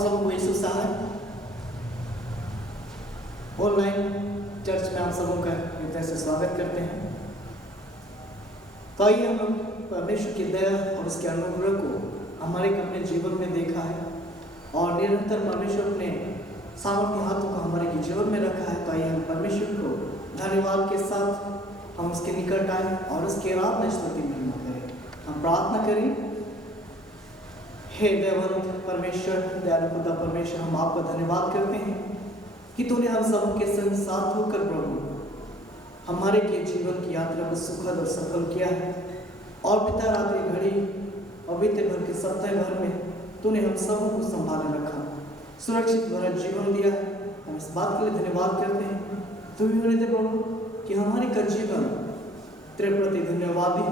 आप सबको यीशु सहाय online church में आप सबों का हृदय से स्वागत करते हैं। तो आइए हम लोग परमेश्वर की दया और उसके अनुग्रह को हमारे अपने जीवन में देखा है और निरंतर परमेश्वर ने सामर्थ्य हाथों को हमारे जीवन में रखा है। तो आइए हम परमेश्वर को धन्यवाद के साथ हम उसके निकट आए और उसके आराधना स्तुति महिमा करें। हम प्रार्थना करें। हे दयावंत परमेश्वर, दयालु खुदा परमेश्वर, हम आपका धन्यवाद करते हैं कि तूने हम सब के संग साथ होकर प्रभु हमारे के जीवन की यात्रा को सुखद और सफल किया है। और पिता रात्रि घड़ी और बीते भर के सप्ताह भर में तूने हम सब को संभाले रखा, सुरक्षित भरा जीवन दिया है। हम इस बात के लिए धन्यवाद करते हैं। तू भी होने दे प्रभु कि हमारे का जीवन तेरे प्रति धन्यवादी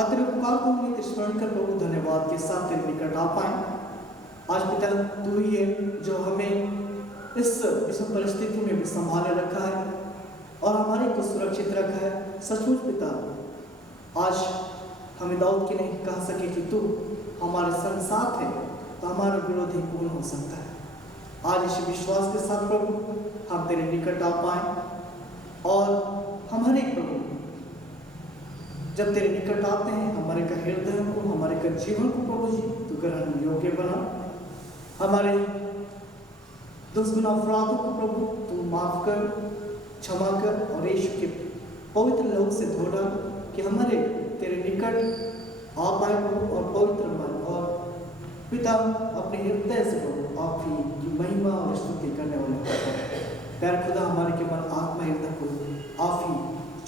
तेरे उपकार को हम स्मरण कर प्रभु धन्यवाद के साथ तेरे निकट आ पाए। आज पिता तू ही है जो हमें इस परिस्थिति में भी संभाले रखा है और हमारे को सुरक्षित रखा है। सचमुच पिता, आज हमें दाऊद की नहीं कह सके कि तू हमारे संग साथ है तो हमारा विरोधी कौन हो सकता है। आज इस विश्वास के साथ प्रभु हम तेरे निकट आ पाए और हमारे प्रभु जब तेरे निकट आते हैं हमारे का हृदय को, हमारे का जीवन को प्रभु जी तू ग्रहण योग्य बना। हमारे दुष्गुना अपराधों को प्रभु तू माफ कर, क्षमा कर और यीशु के पवित्र लोक से धो डाल कि हमारे तेरे निकट आ पाए प्रभु और पवित्र मन और पिता अपने हृदय से प्रभु आप ही की महिमा और स्तुति करने वाले प्यार खुदा हमारे के मन आत्मा हृदय को आप ही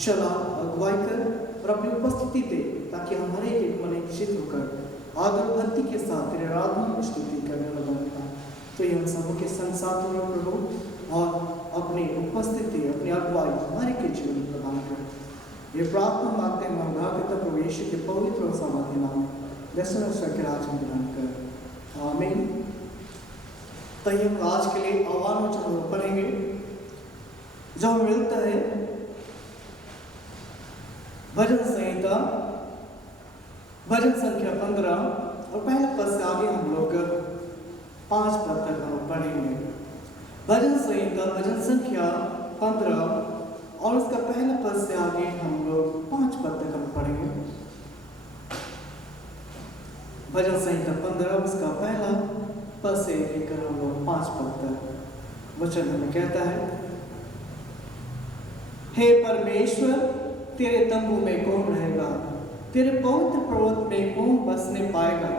चला अगुवाई कर और अपनी उपस्थिति दे ताकि हमारे एक मन एकत्रित होकर आदर भक्ति के साथ तेरे आराधना की स्तुति करने वाला बना। तो ये हम सबों के संग साथ हो प्रभु और अपनी उपस्थिति अपनी अगुवाई हमारे के जीवन में प्रदान कर। ये प्रार्थना मांगते हैं मंगलाते प्रभु यीशु के पवित्र और सामर्थ्य नाम में दर्शन के राज में प्रदान कर, आमीन। तो हम आज के लिए आह्वान वचन पढ़ेंगे जो मिलता है भजन संहिता भजन संख्या 15 और पहले पद से आगे हम लोग 5 पद तक हम पढ़ेंगे। भजन संहिता भजन संख्या 15 और उसका पहला पद से आगे हम लोग 5 पद तक हम पढ़ेंगे। भजन संहिता 15 उसका पहला पद से लेकर हम लोग 5 पद तक वचन हमें कहता है, हे परमेश्वर, तेरे तंबू में कौन रहेगा? तेरे पवित्र पर्वत में कौन बसने पाएगा?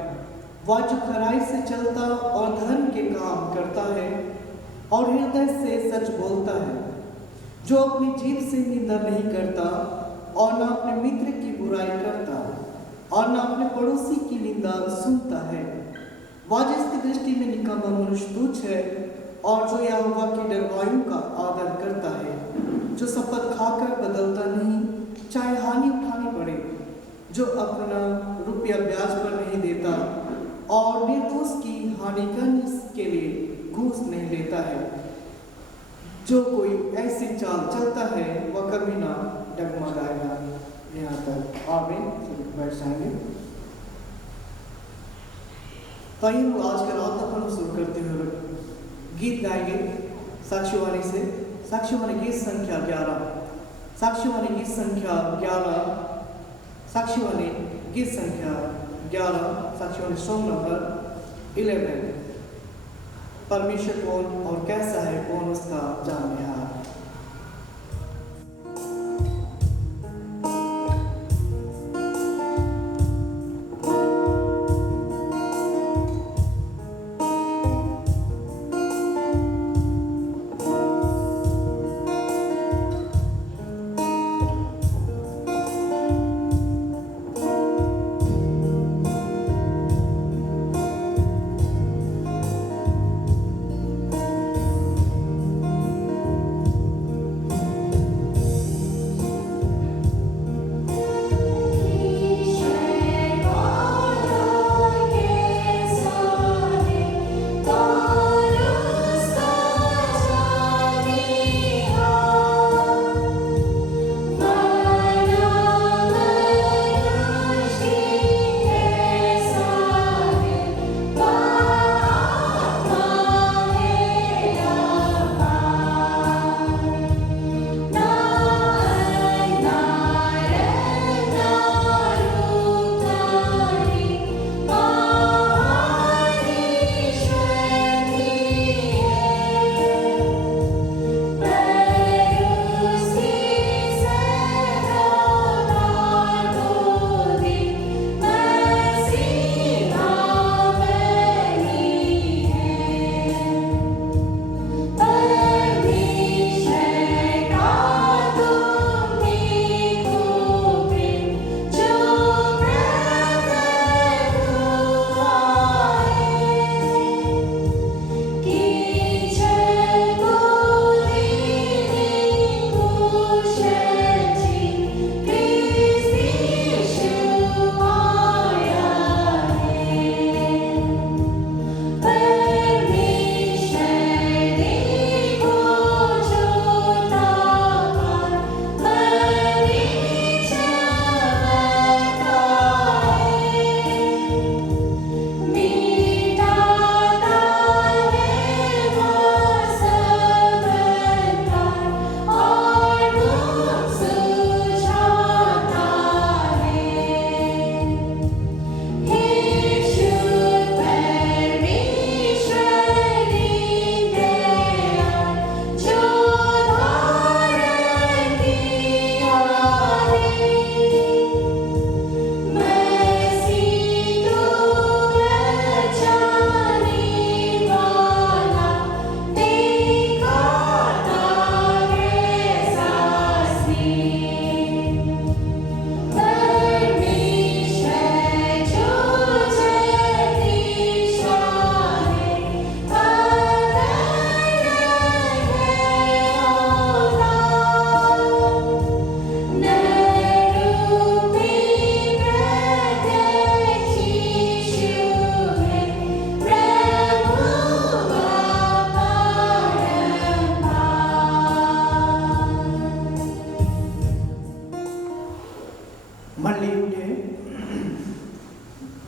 वह जो खराई से चलता और धर्म के काम करता है और हृदय से सच बोलता है, जो अपनी जीभ से निंदा नहीं करता और न अपने मित्र की बुराई करता और न अपने पड़ोसी की निंदा सुनता है। वह जिसकी दृष्टि में निकम्मा मनुष्य तुच्छ है और जो यहोवा की डरवायु का आदर करता है, जो शपथ खाकर बदलता नहीं चाहे हानि उठानी पड़े, जो अपना रुपया ब्याज पर नहीं देता और निर्दोष की हानि करने के लिए घूस नहीं लेता है। जो कोई ऐसी चाल चलता है वह कभी ना डगमगाएगा। यहाँ तक आमीन। बैठ जाएंगे। तो आइए हम आज का रात अपन शुरू करते हुए गीत गाएंगे साक्षीवाणी से। साक्षीवाणी गीत संख्या 11, साक्षीवाणी गीत संख्या 11, साक्षीवाणी गीत संख्या 11, साक्षीवाणी सॉन्ग नंबर 11। परमेश्वर कौन और कैसा है कौन उसका जाननिहार।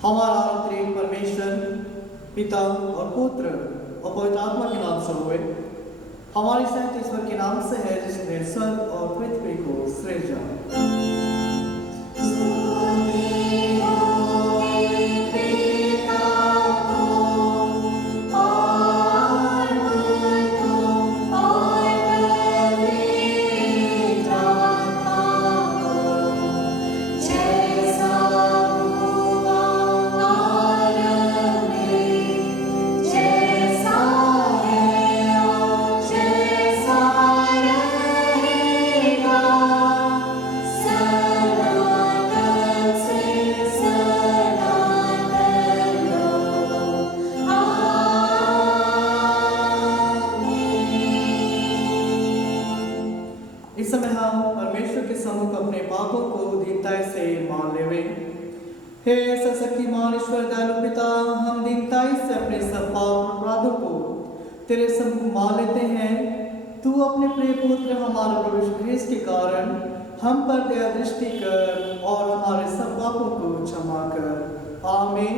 हमारा त्रिएक परमेश्वर पिता और पुत्र और पवित्र आत्मा के नाम से हुए। हमारी सहित ईश्वर के नाम से है जिसने स्वर्ग और पृथ्वी को सृजा। इस समय हम परमेश्वर के सम्मुख अपने पापों को दीनता से मान लेवे। हे सर्वशक्तिमान ईश्वर दयालु पिता, हम दीनताई से अपने सब पाप अपराधों को तेरे सम्मुख मान लेते हैं। तू अपने प्रिय पुत्र हमारे प्रभु यीशु ख्रीस्त के कारण हम पर दया दृष्टि कर और हमारे सब पापों को क्षमा कर। आमीन।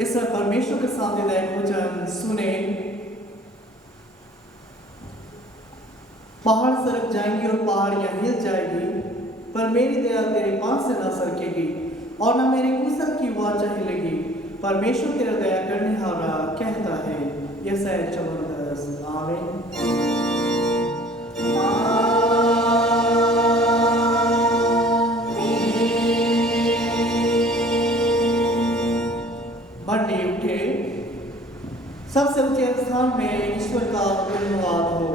इस परमेश्वर के सामने दैनिक वचन सुने। पहाड़ सरक जाएंगे और पहाड़ियां हिल जाएगी, पर मेरी दया तेरे पास से न सरकेगी और न मेरे कुशल की वाचा हिलेगी। परमेश्वर तेरा दया करने हारा कहता है। यशायाह 14:10। आमीन। बढ़ने उठे, सबसे ऊंचे स्थान में ईश्वर का धन्यवाद हो।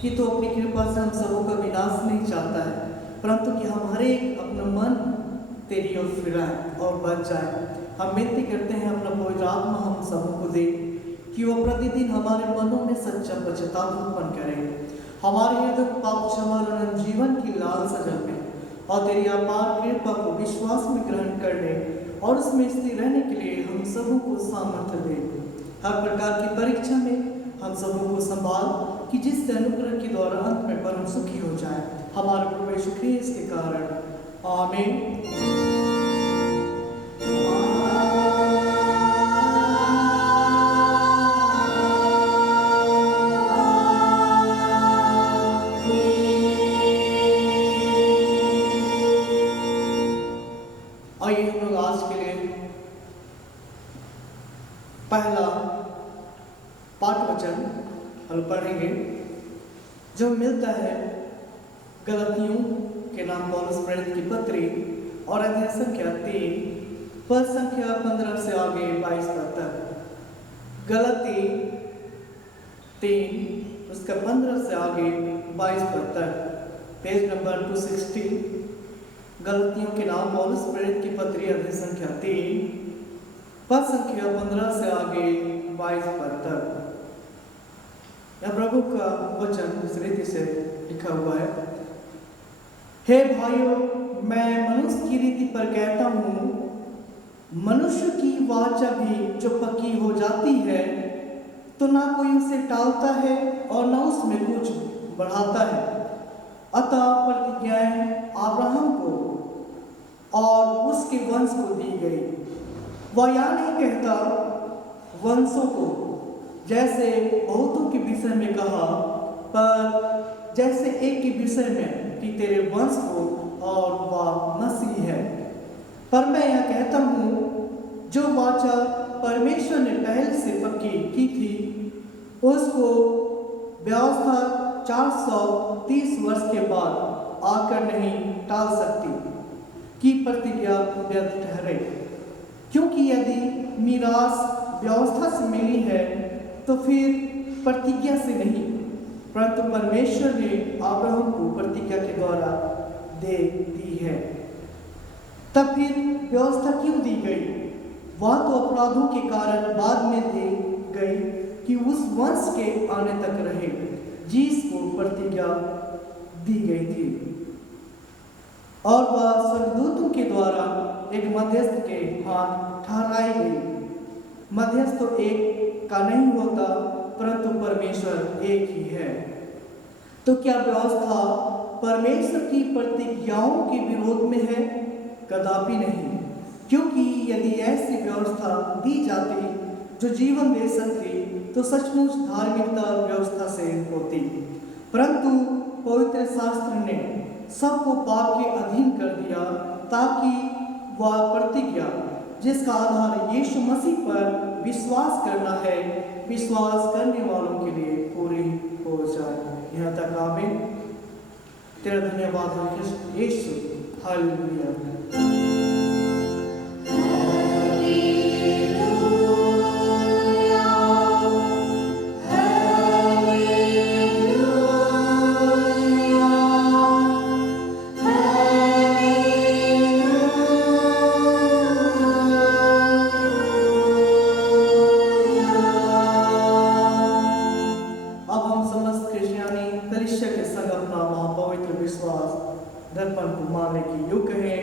कि तो अपनी कृपा से हम सबों का विनाश नहीं चाहता है, परंतु कि हम हर एक अपना मन तेरी ओर फिराए और बच जाए। हम विनती करते हैं अपना पवित्र आत्मा हम सबों को दे कि वो प्रतिदिन हमारे मनों में सच्चा पश्चाताप उत्पन्न करे, हमारे हृदय पाप क्षमा और जीवन की लालसा जगाए और तेरी अपार कृपा को विश्वास में ग्रहण करने और उसमें स्थिर रहने के लिए हम सबों को सामर्थ्य दे। हर प्रकार की परीक्षा में हम सबों को संभाल कि जिससे अनुग्रह के द्वारा अंत में परम सुखी हो जाए, हमारे प्रभु यीशु ख्रीस्त के कारण। आमीन। आइए हम लोग आज के लिए पहला पाठ वचन हम पढ़ेंगे जो मिलता है गलतियों के नाम पौलुस प्रेरित की पत्री और अध्याय संख्या 3 पद संख्या 15 से आगे 22 पद तक। गलती 3 उसका 15 से आगे 22 पद तक, पेज नंबर 260। गलतियों के नाम पौलुस प्रेरित की पत्री अध्याय संख्या 3 पद संख्या 15 से आगे 22 पद तक। का वचन इस रीति से लिखा हुआ है। हे भाइयों, मैं मनुष्य की रीति पर कहता हूँ, मनुष्य की वाचा भी जो पक्की हो जाती है तो ना कोई उसे टालता है और ना उसमें कुछ बढ़ाता है। अतः प्रतिज्ञाएं अब्राहम को और उसके वंश को दी गई। वह यह नहीं कहता वंशों को, जैसे बहुतों के विषय में कहा, पर जैसे एक के विषय में कि तेरे वंश को, और वह मसीह है। पर मैं यह कहता हूँ, जो वाचा परमेश्वर ने पहले से पक्की की थी उसको व्यवस्था 430 वर्ष के बाद आकर नहीं टाल सकती कि प्रतिज्ञा व्यर्थ ठहरे। क्योंकि यदि मीरास व्यवस्था से मिली है तो फिर प्रतिज्ञा से नहीं, परंतु परमेश्वर ने अब्राहम को प्रतिज्ञा के द्वारा दे दी है। तब फिर व्यवस्था क्यों दी गई? वह तो अपराधों के कारण बाद में दी गई कि उस वंश के आने तक रहे जिसको प्रतिज्ञा दी गई थी, और वह स्वर्गदूतों के द्वारा एक मध्यस्थ के हाथ ठहराई गई। मध्यस्थ तो एक का नहीं होता, परंतु परमेश्वर एक ही है। तो क्या व्यवस्था परमेश्वर की प्रतिज्ञाओं के विरोध में है? कदापि नहीं, क्योंकि यदि ऐसी व्यवस्था दी जाती जो जीवन दे सकती तो सचमुच धार्मिकता व्यवस्था से होती। परंतु पवित्र शास्त्र ने सबको पाप के अधीन कर दिया ताकि वह प्रतिज्ञा जिसका आधार यीशु मसीह पर विश्वास करना है, विश्वास करने वालों के लिए पूरी हो जाए। यहाँ तक आमीन। तेरा धन्यवाद है यीशु। हालेलुया। दर्पण को मानने की युग है।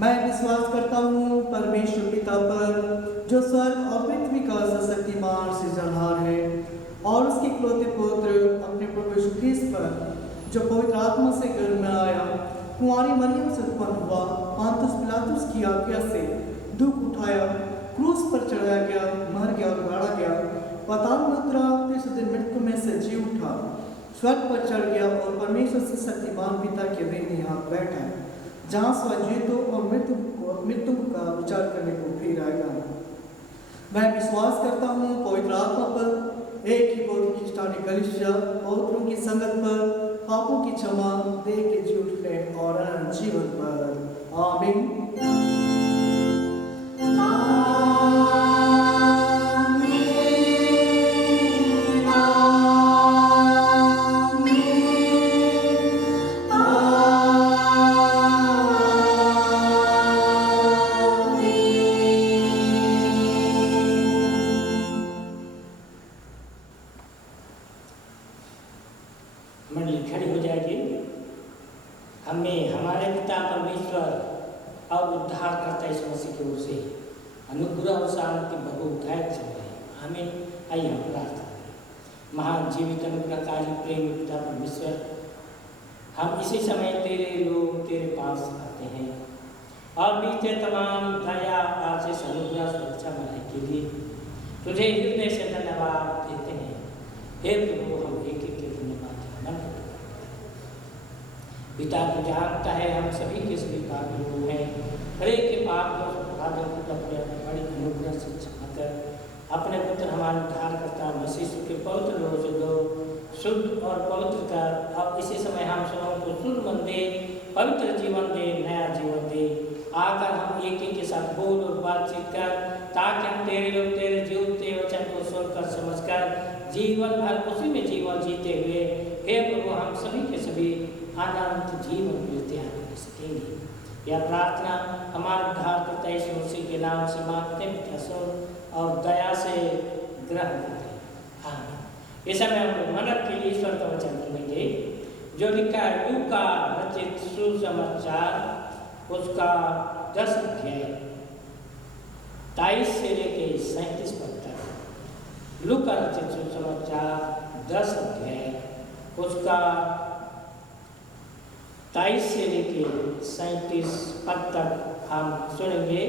मैं विश्वास करता हूँ परमेश्वर पिता पर जो स्वर्ग और पृथ्वी का सशक्तिमान सृजनहार है, और उसके इकलौते पुत्र अपने प्रभु यीशु ख्रीस्त पर जो पवित्र आत्मा से गर्भ में आया, कुंवारी मरियम से उत्पन्न हुआ, पांतुस पिलातुस की आज्ञा से दुख उठाया, क्रूस पर चढ़ाया गया, मर गया और गाड़ा गया, पाताल में उतरा, तीसरे दिन मृत्यु में से जी उठा, स्वर्ग पर चढ़ गया और परमेश्वर से शक्तिमान पिता के दाहिने हाथ बैठा, जहाँ स्वयं जीवितों और मृत्यु का विचार करने को फिर आएगा। मैं विश्वास करता हूँ पवित्र आत्मा पर, एक ही भौतिक खिस्टानी कलीसिया, पवित्रों की संगत पर, पापों की क्षमा, देह के जी उठने और अनंत जीवन पर। आमीन। हम इसी समय तेरे लोग तेरे पास आते हैं और बीते तमाम दया आशीष अनुग्रह सुरक्षा बनाने के लिए तुझे हृदय से धन्यवाद देते हैं। हे प्रभु, हम एक एक के धन्यवाद मन पिता को जानता है हम सभी के सभी पापी लोग हैं। हर एक के पाप को अपराधों को अपने बड़ी अनुग्रह से क्षमा कर अपने पुत्र हमारे उद्धार करता मसीह के पवित्र रोज दो शुद्ध और पवित्र कर। अब इसी समय हम सबों को शुद्ध मन दे, पवित्र जीवन दे, नया जीवन दे। आकर हम एक एक के साथ बोल और बातचीत कर, ताकि हम तेरे लोग तेरे जीवते वचन को सुनकर समझकर जीवन भर उसी में जीवन जीते हुए हे प्रभु हम सभी के सभी अनंत जीवन मिलते हैं सकेंगे। यह प्रार्थना हमारे उद्धारकर्ता यीशु मसीह के नाम से मांगते हैं, सुन और दया से ग्रहण करें। आमीन। इस समय हम लोग मदद के लिए ईश्वर का वचन सुनेंगे जो लिखा है लूका रचित सुसमाचार उसका 10 अध्याय 23 से लेके 37 पद तक। लूका रचित सुसमाचार 10 अध्याय उसका 23 से लेके 37 पद तक हम सुनेंगे।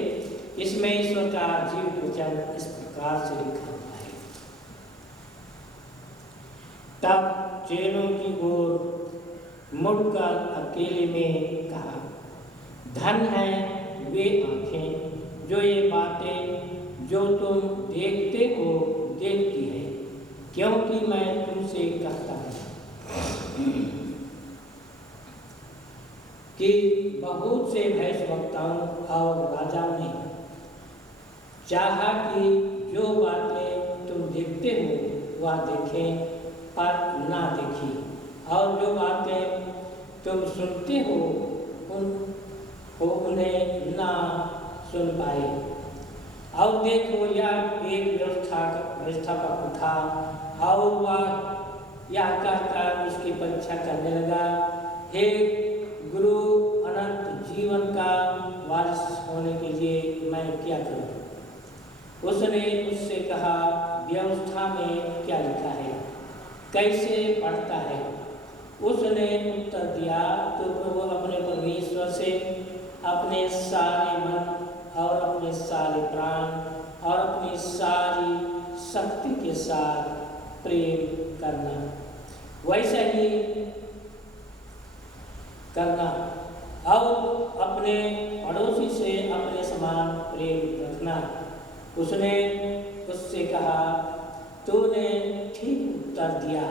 इसमें ईश्वर का जीवित वचन इस प्रकार से लिखा हुआ है। तब चेलों की ओर मुड़कर अकेले में कहा, धन है वे आंखें जो ये बातें जो तुम देखते हो देखती है, क्योंकि मैं तुमसे कहता हूँ कि बहुत से भविष्यवक्ताओं और राजाओं ने चाहा कि जो बातें तुम देखते हो वह देखें पर ना देखी, और जो बातें तुम सुनते हो उन्हें ना सुन पाए। और देखो यह एक व्यवस्थापक उठा और वह यह कहकर उसकी परीक्षा करने लगा, हे गुरु, अनंत जीवन का वारिस होने के लिए मैं क्या करूं? उसने उससे कहा, व्यवस्था में क्या लिखा है, कैसे पढ़ता है? उसने उत्तर दिया, तो प्रभु अपने परमेश्वर से अपने सारे मन और अपने सारे प्राण और अपनी सारी शक्ति के साथ प्रेम करना, वैसा ही करना, और अपने पड़ोसी से अपने समान प्रेम रखना। उसने उससे कहा, तूने ठीक उत्तर दिया,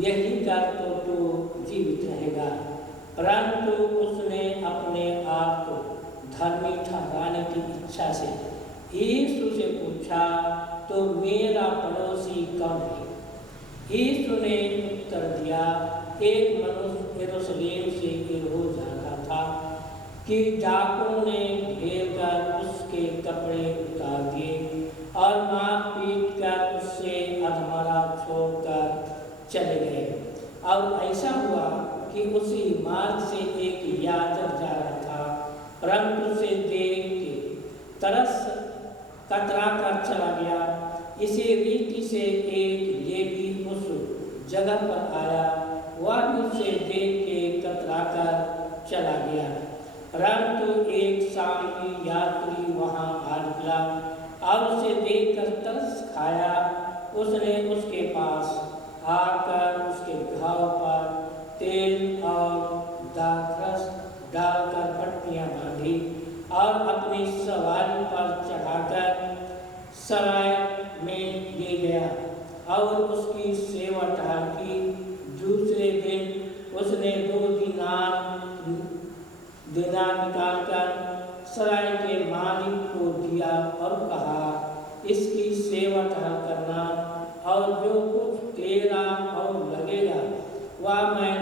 यही कर तो तू जीवित रहेगा। परंतु उसने अपने आप को धर्मी ठहराने की इच्छा से यीशु से पूछा, तो मेरा पड़ोसी कौन है? यीशु ने उत्तर दिया, एक मनुष्य यरूशलेम से यरूशलेम जा रहा था कि डाकुओं ने घेर कर उसके कपड़े उतार दिए और मार पीट कर उससे अधमरा छोड़कर चले गए। और ऐसा हुआ कि उसी मार्ग से एक याजक जा रहा था, परंतु उसे देख के तरस कतरा कर चला गया। इसी रीति से एक लेवी उस जगह पर आया, वह भी उसे देख के कतरा कर चला गया। परंतु एक सामरी यात्री वहां आ निकला और उसे देखकर तरस खाया। उसने उसके पास आकर उसके घाव पर तेल और दाखरस डालकर पट्टियां बांधी और अपनी सवारी पर चढ़ाकर सराय में ले गया और उसकी सेवा टहल की। दूसरे दिन उसने 2 दिनार निकालकर सराय के मालिक को दिया और कहा, इसकी सेवा टहल करना, और जो कुछ तेरा और लगेगा वह मैं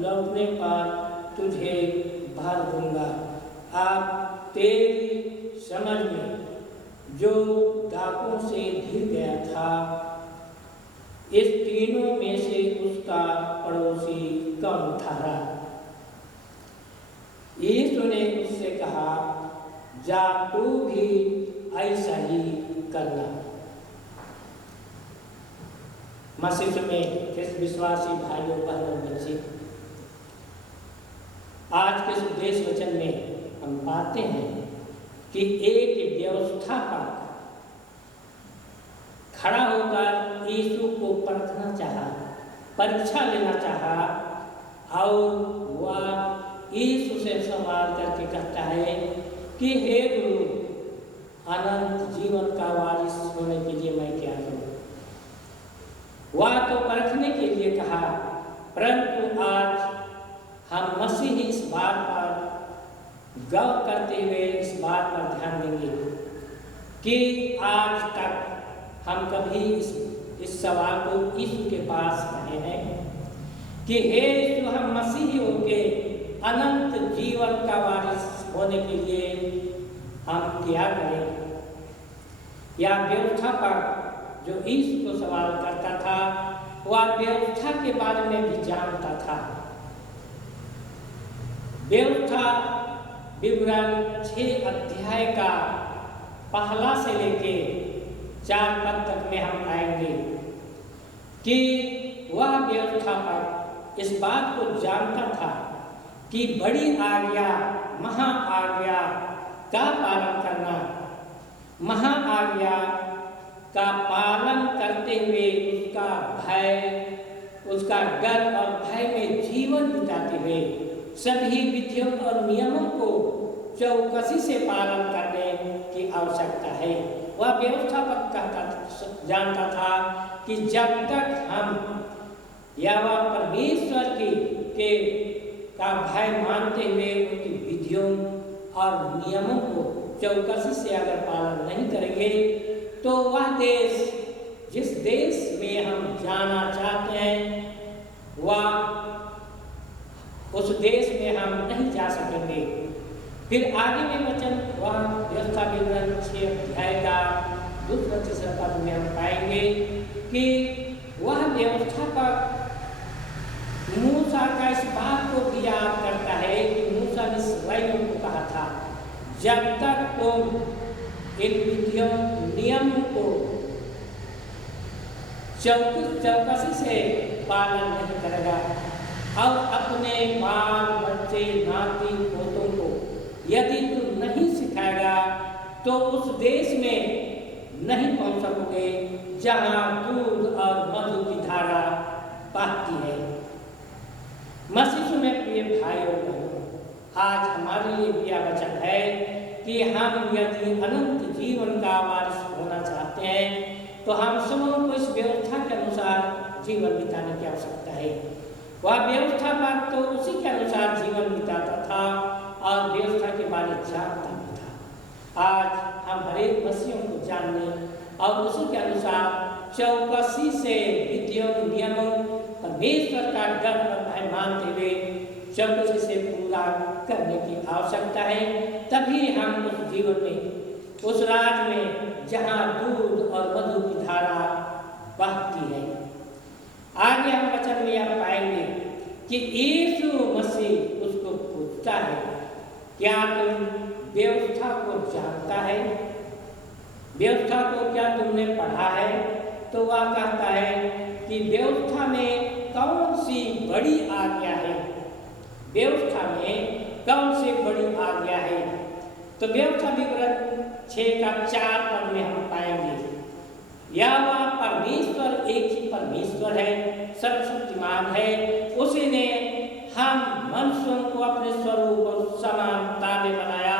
लौटने पर तुझे भर दूंगा। आप तेरी समझ में जो डाकुओं से घिर गया था, इस तीनों में से उसका पड़ोसी कौन ठहरा? यीशु ने उससे कहा, जा तू भी ऐसा ही करना। मसीह में किस विश्वासी भाइयों बहनों बच्चे, आज के उपदेश वचन में हम पाते हैं कि एक व्यवस्थापक खड़ा होकर यीशु को परखना चाहा, परीक्षा लेना चाहा, और वह यीशु से सवाल करके कहता है कि हे गुरु, अनंत जीवन का वारिस होने के लिए मैं क्या करूं? वह तो परखने के लिए कहा, परंतु आज हम मसीह इस बात पर गौर करते हुए इस बात पर ध्यान देंगे कि आज तक हम कभी इस सवाल को यीशु के पास कहे हैं कि हे यीशु, हम मसीही होके अनंत जीवन का वारिस होने के लिए हम क्या करें? या व्यवस्थापक जो यीशु को सवाल करता था, वह व्यवस्था के बारे में भी जानता था। व्यवस्था विवरण 6 अध्याय का पहला से लेके 4 पद तक में हम पाएंगे कि वह व्यवस्थापक इस बात को जानता था कि बड़ी आज्ञा, महा आज्ञा का पालन करना, महा आज्ञा का पालन करते हुए उसका भय, उसका डर और भय में जीवन बिताते हुए सभी विधियों और नियमों को चौकसी से पालन करने की आवश्यकता है। वह व्यवस्थापक जानता था कि जब तक हम यहोवा परमेश्वर के का भय मानते हुए उनकी विधियों और नियमों को चौकसी से अगर पालन नहीं करेंगे तो वह देश, जिस देश में हम जाना चाहते हैं, वह उस देश में हम नहीं जा सकेंगे। फिर आगे में वचन वह व्यवस्था विवरण 6 अध्याय का 2 पद में हम पाएंगे कि वह व्यवस्थापक मूसा का इस बात को भी याद करता है कि मूसा ने इस्राएलियों को कहा था, जब तक तुम इन विधियों नियमों को चौकसी से पालन नहीं करेगा और अपने बाल बच्चे, नाती पोतों को यदि तुम नहीं सिखाएगा तो उस देश में नहीं पहुंच सकोगे जहां दूध और मधु की धारा बहती है। मसीह में प्रिय भाइयों और बहनों, आज हमारे लिए यह वचन है कि हम यदि अनंत जीवन का वारिस होना चाहते हैं तो हम सबों को इस व्यवस्था के अनुसार जीवन बिताने की आवश्यकता है। वह व्यवस्था पर तो उसी के अनुसार जीवन बिताता था और व्यवस्था के बारे जानता भी था। आज हम हरेक मसीहों को जानने और उसी के अनुसार चौकसी से विधियों नियमों परमेश्वर का डर और भय मानते हुए चौकसी से पूरा करने की आवश्यकता है। तभी हम उस जीवन में, उस राज में जहाँ दूध और मधु की धारा बहती है। आगे हम वचन में यह पाएंगे कि यीशु मसीह उसको पूछता है, क्या तुम व्यवस्था को जानता है? व्यवस्था को क्या तुमने पढ़ा है? तो वह कहता है कि व्यवस्था में कौन सी बड़ी आज्ञा है? व्यवस्था में कौन सी बड़ी आज्ञा है? तो व्यवस्था विवरण 6 का 4 पद में हम पाएंगे, यहोवा परमेश्वर एक ही परमेश्वर है, सर्वशक्तिमान है। उसी ने हम मनुष्यों को अपने स्वरूप और समानता में बनाया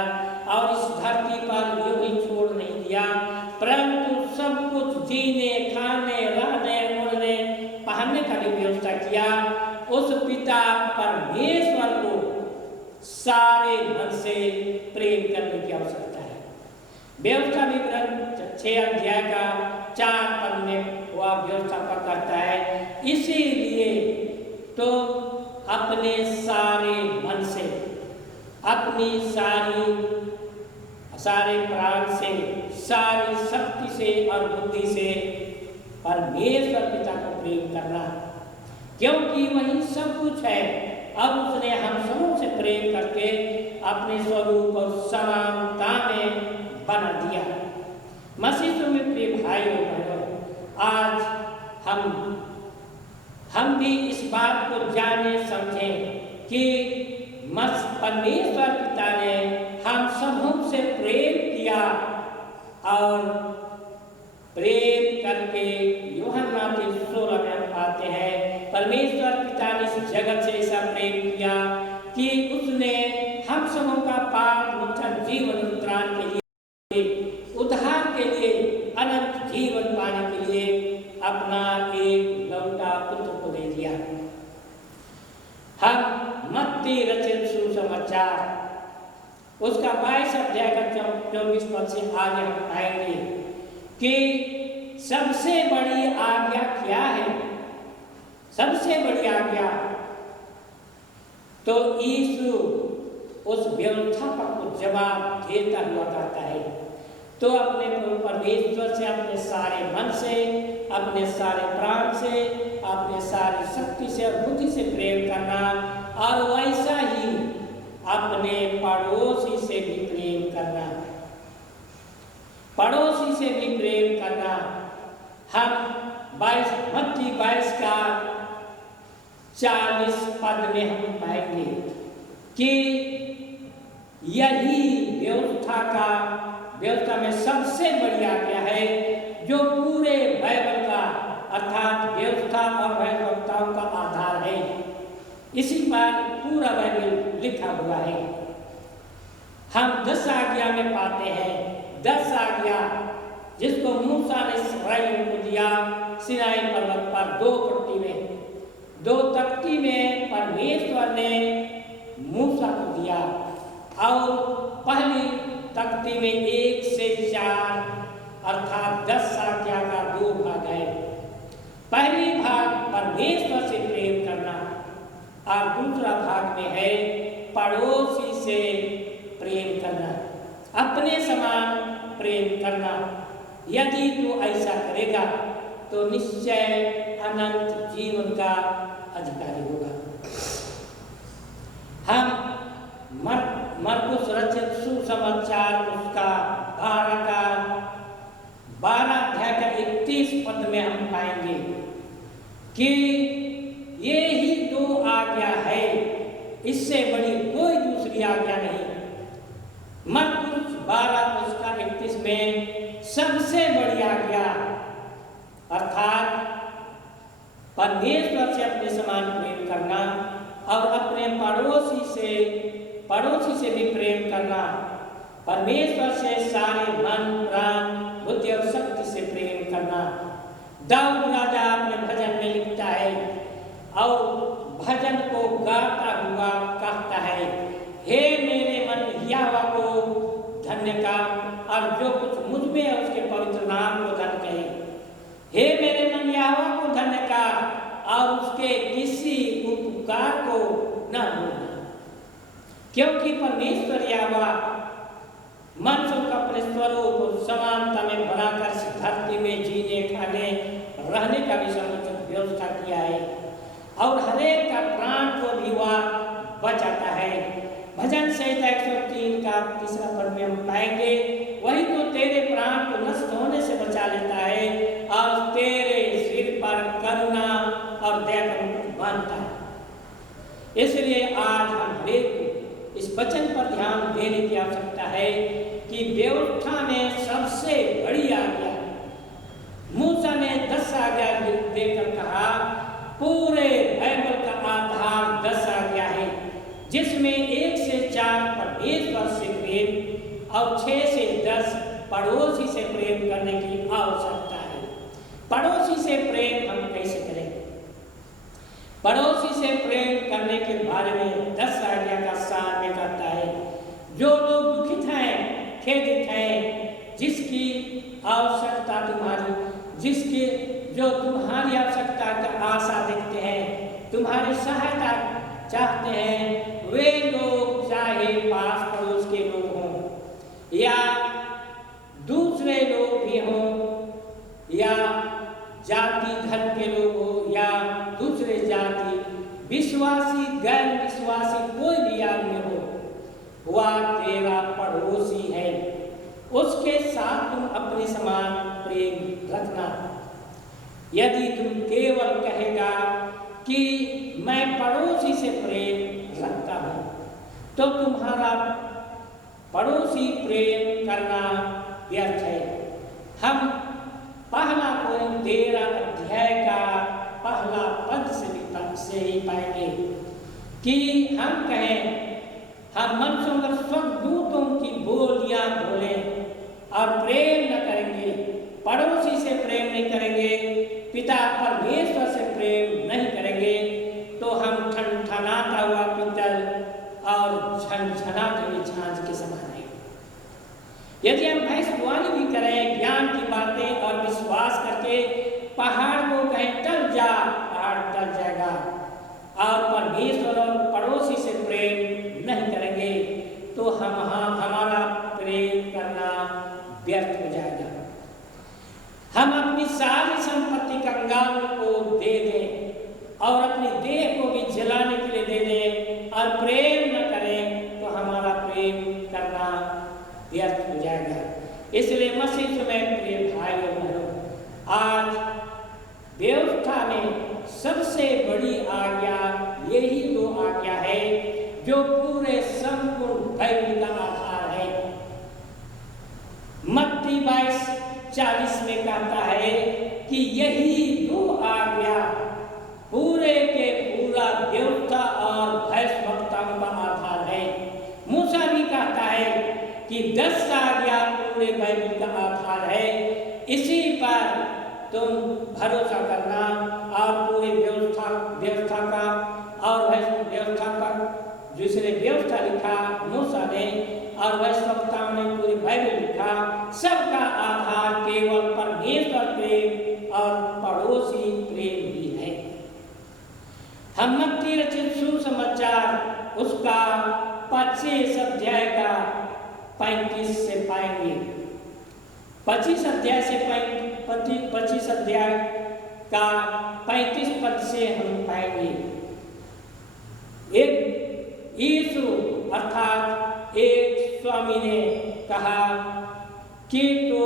और इस धरती पर यूं ही छोड़ नहीं दिया, परंतु सब कुछ जीने, खाने, रहने, उड़ने, पहनने का भी व्यवस्था किया। उस पिता परमेश्वर को सारे मन से प्रेम करने की आवश्यकता है। व्यवस्था विवरण 6 अध्याय का 4 पद में वह व्यवस्था पर कहता है, इसीलिए तो अपने सारे मन से, अपनी सारे प्राण से, सारी शक्ति से और बुद्धि से परमेश्वर पिता को प्रेम करना, क्योंकि वही सब कुछ है। अब उसने हम सबों से प्रेम करके अपने स्वरूप और समानता में बना दिया। मसीह में प्रिय भाइयों बहनों, आज हम भी इस बात को जाने समझें कि परमेश्वर पिता ने हम सबों से प्रेम किया और प्रेम करके यूहन्ना 3:16 में हम पाते हैं, परमेश्वर पिता ने इस जगत से ऐसा प्रेम किया कि उसने हम सबों का पाप मोचन जीवन उत्तरान के लिए, उद्धार के लिए, अनंत जीवन पाने के लिए अपना एक लौटा पुत्र को दे दिया। हम मत्ती रचित सुसमाचार उसका 22 अध्याय का 24 पद से आगे हम पाएंगे कि सबसे बड़ी आज्ञा क्या है। सबसे बड़ी आज्ञा तो यीशु उस व्यवस्थापक को जवाब देता हुआ कहता है, तो अपने परमेश्वर से अपने सारे मन से, अपने सारे प्राण से, अपने सारी शक्ति से और बुद्धि से प्रेम करना, और वैसा ही अपने पड़ोसी से भी प्रेम करना। पड़ोसी से भी प्रेम करना। हम मत्ती 22 का 40 पद में हम पाएंगे कि यही व्यवस्था में सबसे बड़ी आज्ञा है, जो पूरे बाइबल का अर्थात व्यवस्था और भविष्यवक्ताओं का आधार है। इसी पर पूरा बाइबल लिखा हुआ है। हम 10 आज्ञा में पाते हैं, 10 आज्ञा जिसको मूसा ने इस्राएलियों को दिया सिनाई पर्वत पर 2 पट्टी में, 2 तख्ती में परमेश्वर ने मूसा को दिया, और पहली तख्ती में 1 से 4 अर्थात 10 आज्ञा का 2 भाग है। पहली भाग परमेश्वर से प्रेम करना, और दूसरा भाग में है पड़ोसी से प्रेम करना, अपने समान प्रेम करना। यदि तू ऐसा करेगा तो निश्चय अनंत जीवन का अधिकारी होगा। हम मरकुस रचित सुसमाचार उसका 12 अध्याय का 31 पद में हम पाएंगे कि ये ही 2 आज्ञा है, इससे बड़ी कोई दूसरी आज्ञा नहीं। मरकुस 12 उसका 31 में सबसे बड़ी आज्ञा अर्थात परमेश्वर से अपने समान प्रेम करना, और अपने पड़ोसी से भी प्रेम करना, परमेश्वर से सारे मन प्राण बुद्धि और शक्ति से प्रेम करना। दाऊद राजा अपने भजन में लिखता है और भजन को गाता हुआ कहता है, हे मेरे मन यहोवा को धन्य का, और जो कुछ मुझ में है उसके पवित्र नाम को धन्य कहे। हे मेरे मन यहोवा को धन्य का, और उसके किसी उपकार को न भूलना, क्योंकि परमेश्वर यहोवा मनुष्यों को अपने स्वरूप और समानता में बनाकर धरती में जीने खाने रहने का भी समुचित व्यवस्था किया है, और हरेक का प्राण को भी वह बचाता है। भजन संहिता 103 का 3 पद में हम पाएंगे, वही तो तेरे प्राण को नष्ट होने से बचा लेता है, और तेरे सिर पर करुणा और दया का मुकुट बांधता है। इसलिए आज हम हरेक को इस वचन पर ध्यान देने की आवश्यकता है कि व्यवस्था में सबसे बड़ी आज्ञा, मूसा ने 10 आज्ञा देकर कहा, पूरे बाइबल का आधार 10 आज्ञा है, जिसमें 1 से 4 परमेश्वर से प्रेम और 6 से 10 पड़ोसी से प्रेम करने की आवश्यकता है। पड़ोसी से प्रेम हम कैसे करें? पड़ोसी से प्रेम करने के बारे में 10 आज्ञा का सार में कहता है, जो लोग दुखित हैं, खेदित हैं, जिसकी आवश्यकता जो तुम्हारी आवश्यकता का आशा देखते हैं, तुम्हारी सहायता चाहते हैं, वे लोग चाहे पास पड़ोस के लोग हों या दूसरे लोग भी हों, या जाति धर्म के लोग हो या दूसरे जाति, विश्वासी गैर विश्वासी कोई भी आदमी हो, वह तेरा पड़ोसी है, उसके साथ तुम अपने समान प्रेम रखना। यदि तुम केवल कहेगा कि मैं पड़ोसी से प्रेम रखता हूँ, तो तुम्हारा पड़ोसी प्रेम करना व्यर्थ है। हम पहला कोरिन्थ 13 अध्याय का पहला पद से ही पाएंगे कि हम कहें, हम मनुष्यों का स्वर्गदूतों की बोलियां बोलें और प्रेम न करेंगे, पड़ोसी से प्रेम नहीं करेंगे, पिता परमेश्वर से प्रेम नहीं करेंगे, तो हम ठनठनाता हुआ पीतल और झनझनाते हुए झांझ के समान है। यदि हम भविष्यवाणी भी करें, ज्ञान की बातें और विश्वास करके पहाड़ को कहें टल जा, पहाड़ टल जाएगा, और परमेश्वर और पड़ोसी से प्रेम नहीं करेंगे, तो हमारा प्रेम करना व्यर्थ सारी संपत्ति कंगाल को दे दें और अपनी देह को भी जलाने के लिए दे दें और प्रेम न करें तो हमारा प्रेम करना व्यर्थ हो जाएगा। इसलिए मसीह में प्रिय भाई और बहनों, आज व्यवस्था में सबसे बड़ी आज्ञा यही दो आज्ञा है जो पूरे संपूर्ण बाइबल का आधार है। मत्ती 22:40 में कहता है कि यही दो आज्ञा पूरे के पूरा व्यवस्था और भविष्यवक्ताओं का आधार है। मूसा भी कहता है कि 10 आज्ञा पूरे बाइबल का आधार है, इसी पर तुम भरोसा करना और पूरी व्यवस्था का और व्यवस्था पर जिसने व्यवस्था लिखा मूसा ने और भविष्यवक्ताओं ने पूरी बाइबल लिखा, सबका आधार केवल परमेश्वर प्रेम और पड़ोसी प्रेम ही है। हम मत्ती रचित सुसमाचार उसका 25 अध्याय का 35 से पाएंगे। 25 अध्याय से 25 अध्याय का 35 पद से हम पाएंगे। एक यीशु अर्थात एक स्वामी ने कहा कि तो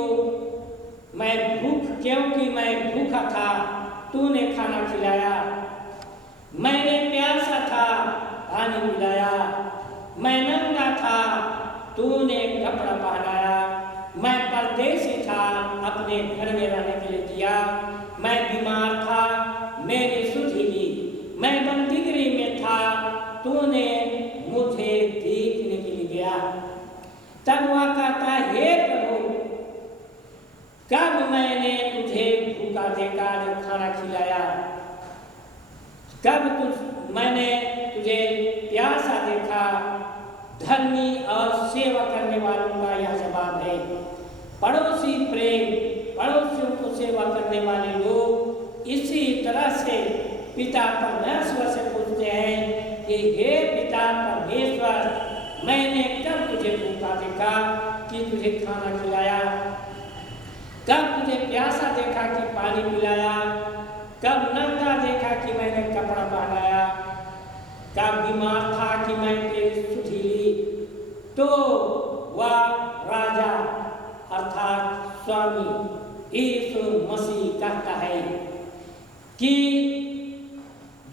क्योंकि मैं भूखा था तूने खाना खिलाया, मैंने प्यासा था पानी पिलाया, मैं नंगा था तूने कपड़ा पहनाया, मैं परदेसी था अपने घर में रहने के लिए दिया, मैं बीमार था मेरी सुधि ली, मैं बंदीगृह में था तूने मुझे देखने के लिए गया। तब वह कहता हे प्रभु, कब मैंने तुझे भूखा देखा जो खाना खिलाया, कब मैंने तुझे प्यासा देखा। धर्मी और सेवा करने वालों का यह जवाब है। पड़ोसी प्रेम, पड़ोसियों को सेवा करने वाले लोग इसी तरह से पिता परमेश्वर से पूछते हैं कि हे पिता परमेश्वर, मैंने कब तुझे भूखा देखा कि तुझे खाना खिलाया, कब तुझे प्यासा देखा कि पानी पिलाया, कब नंगा देखा कि मैंने कपड़ा पहनाया, कब बीमार था कि मैं तेरी सुधि ली। तो वह राजा अर्थात स्वामी यीशु मसीह कहता है कि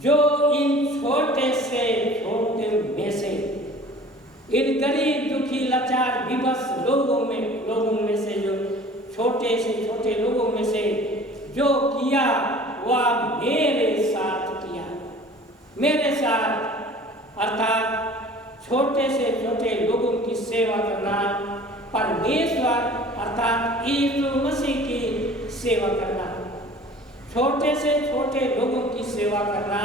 जो इन छोटे से छोटे में से, इन गरीब दुखी लाचार विवश लोगों में से जो छोटे से छोटे लोगों में से जो किया वह मेरे साथ किया। मेरे साथ अर्थात छोटे से छोटे लोगों की सेवा करना, परमेश्वर अर्थात यीशु मसीह की सेवा करना, छोटे से छोटे लोगों की सेवा करना,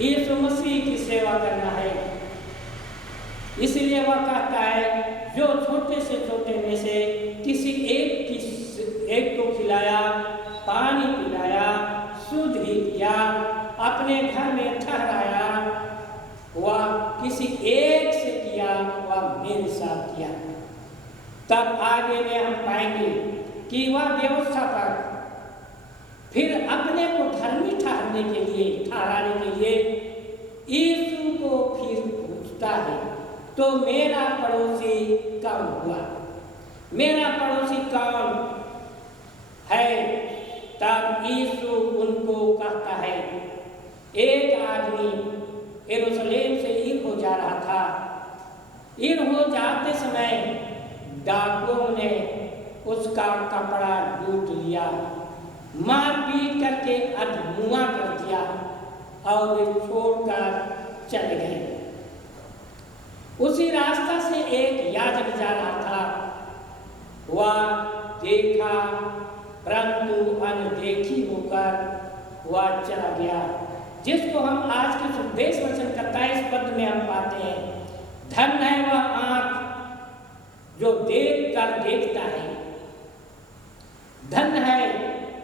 यीशु मसीह की सेवा करना है। इसलिए वह कहता है जो छोटे से छोटे में से किसी एक को खिलाया, पानी पिलाया, सुधि दिया, अपने घर में ठहराया, वह किसी एक से किया, वह मेरे साथ किया। तब आगे में हम पाएंगे कि वह व्यवस्थापक फिर अपने को धर्मी ठहराने के लिए यीशु को फिर पूछता है, तो मेरा पड़ोसी कौन हुआ, मेरा पड़ोसी कौन है। तब यीशु उनको कहता है, एक आदमी यरूशलेम से ईर हो जा रहा था, ईर हो जाते समय डाकुओं ने उसका कपड़ा लूट लिया, मारपीट करके अधमुआ कर दिया और वे छोड़कर चले गए। उसी रास्ता से एक याजक जा रहा था, वह देखा परंतु अनदेखी होकर वह चला गया, जिसको हम आज के उपदेश वचन का 23 पद में हम पाते हैं, धन है वह आंख जो देख कर देखता है, धन है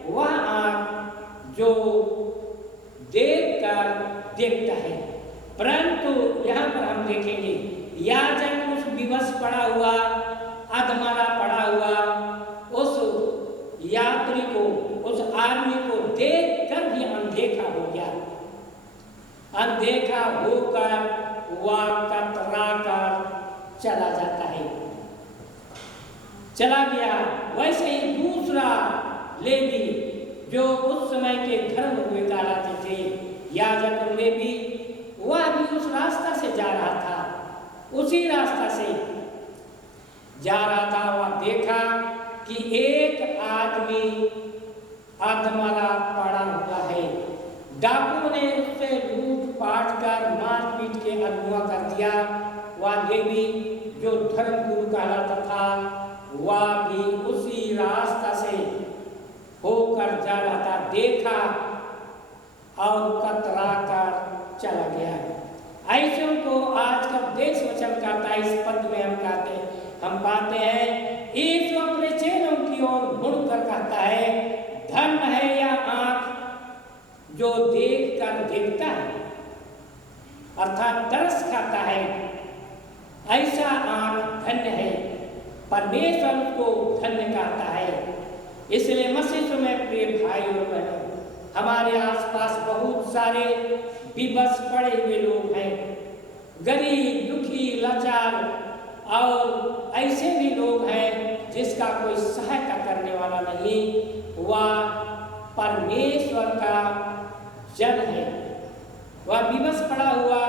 वह आंख जो देख कर देखता है। परंतु यहाँ पर हम देखेंगे याजक उस विवश पड़ा हुआ, अधमरा पड़ा हुआ उस यात्री को, उस अनदेखा होकर वह कतरा कर चला जाता है, चला गया। वैसे ही दूसरा लेवी जो उस समय के धर्म हुए कहलाते थे, याजक और लेवी, वह भी उस रास्ता से जा रहा था, उसी रास्ता से जा रहा था। वह देखा कि एक आदमी अधमरा पड़ा हुआ है। डाकुओं ने उससे लूट पाट कर मार पीट के अगुआ कर दिया। वह लेवी जो धर्म गुरु कहलाता था, वह भी उसी रास्ता से होकर जा रहा था, देखा और कतरा कर चला गया। ऐसे को आज का देश वचन कहता है। इस पद में हम पाते हैं यीशु अपने चेलों की ओर मुड़कर कहता है, धन है या आंख जो देख कर देखता है, अर्थात तरस खाता है, ऐसा आंख धन्य है। परमेश्वर को धन्य कहता है। इसलिए मसीह में प्रिय भाई और बहनों, हमारे आसपास बहुत सारे विवश पड़े हुए लोग हैं, गरीब, दुखी, लाचार और ऐसे भी लोग हैं जिसका कोई सहायता करने वाला नहीं। वह परमेश्वर का जन है, वह विवश पड़ा हुआ,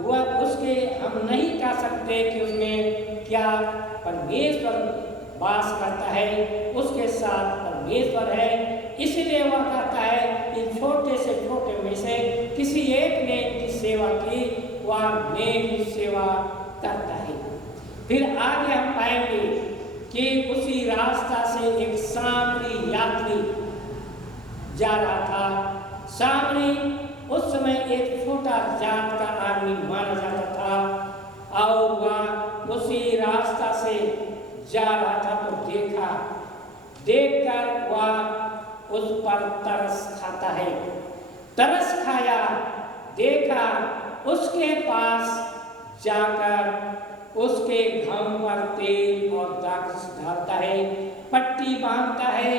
वह उसके हम नहीं कह सकते कि उसमें क्या परमेश्वर वास करता है, उसके साथ परमेश्वर है। इसलिए वह कहता है कि छोटे से छोटे में से किसी एक ने इनकी सेवा की, वह मेरी सेवा करता है। फिर आगे हम पाएंगे कि उसी रास्ता से एक सामरी यात्री जा रहा था। सामरी उस समय एक छोटा जात का आदमी माना जाता था और वह उसी रास्ता से जा रहा था तो देखकर वह उस पर तरस खाता है। तरस खाया, देखा, उसके पास जाकर उसके घाव पर तेल और दाखरस डालता है, पट्टी बांधता है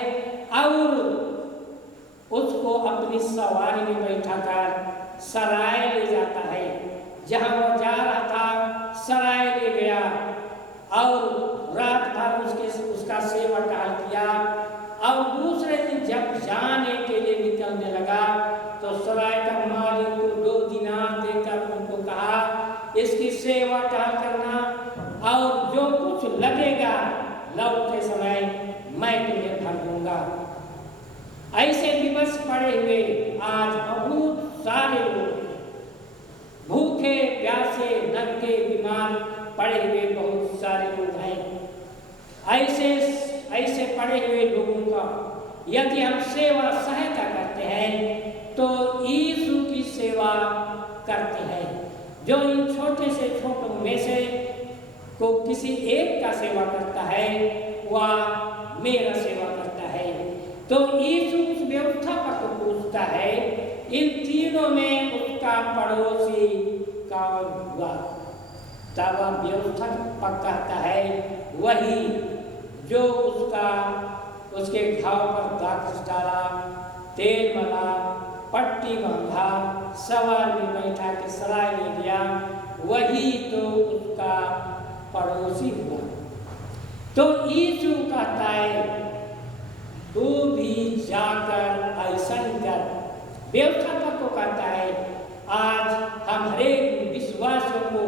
और उसको अपनी सवारी में बैठाकर सराय ले जाता है। जहां वह जा रहा था सराय ले गया और रात भर उसका सेवा टहल किया और दूसरे दिन जब जाने के लिए निकलने लगा तो सराय का मालिक को 2 दिनार देकर उनको कहा, इसकी सेवा टहल करना और जो कुछ लगेगा लौटते समय मैं तुम्हें भर दूंगा। ऐसे विवश पड़े हुए आज बहुत सारे लोग, भूखे प्यासे नंगे बीमार पड़े हुए बहुत सारे लोग हैं। ऐसे पड़े हुए लोगों का यदि हम सेवा सहायता करते हैं तो यीशु की सेवा करते हैं। जो इन छोटे से छोटों में से को किसी एक का सेवा करता है वह मेरा सेवा करता है। तो यीशु उस व्यवस्थापक को पूछता है, इन तीनों में उसका पड़ोसी कौन हुआ? तब व्यवस्थापक कहता है, वही जो उसके घाव पर दाखरस डाला, तेल मला, पट्टी बांधा, सवार में बैठा के सराय ले गया, वही तो उसका पड़ोसी हुआ। तो यीशु कहता है, तू भी जाकर ऐसा ही कर। व्यवस्थापक को कहता है, आज हम हरेक विश्वासियों को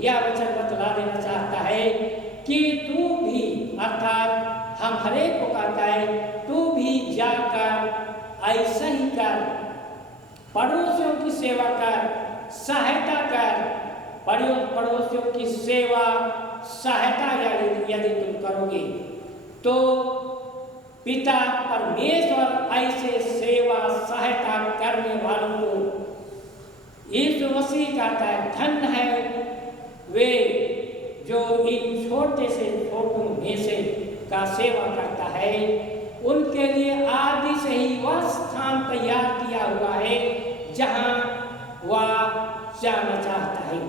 यह वचन बतला देना चाहता है कि तू भी, अर्थात हम हरेक को कहता है, तू भी जाकर ऐसा ही कर, पड़ोसियों की सेवा कर, सहायता कर। पड़ोसियों की सेवा सहायता यदि तुम करोगे तो पिता परमेश्वर ऐसे सेवा सहायता करने वालों को यीशु मसीह कहता है, धन्य है वे जो इन छोटे से छोटों में से का सेवा करता है। उनके लिए आदि से ही वह स्थान तैयार किया हुआ है जहां वह जाना चाहता है,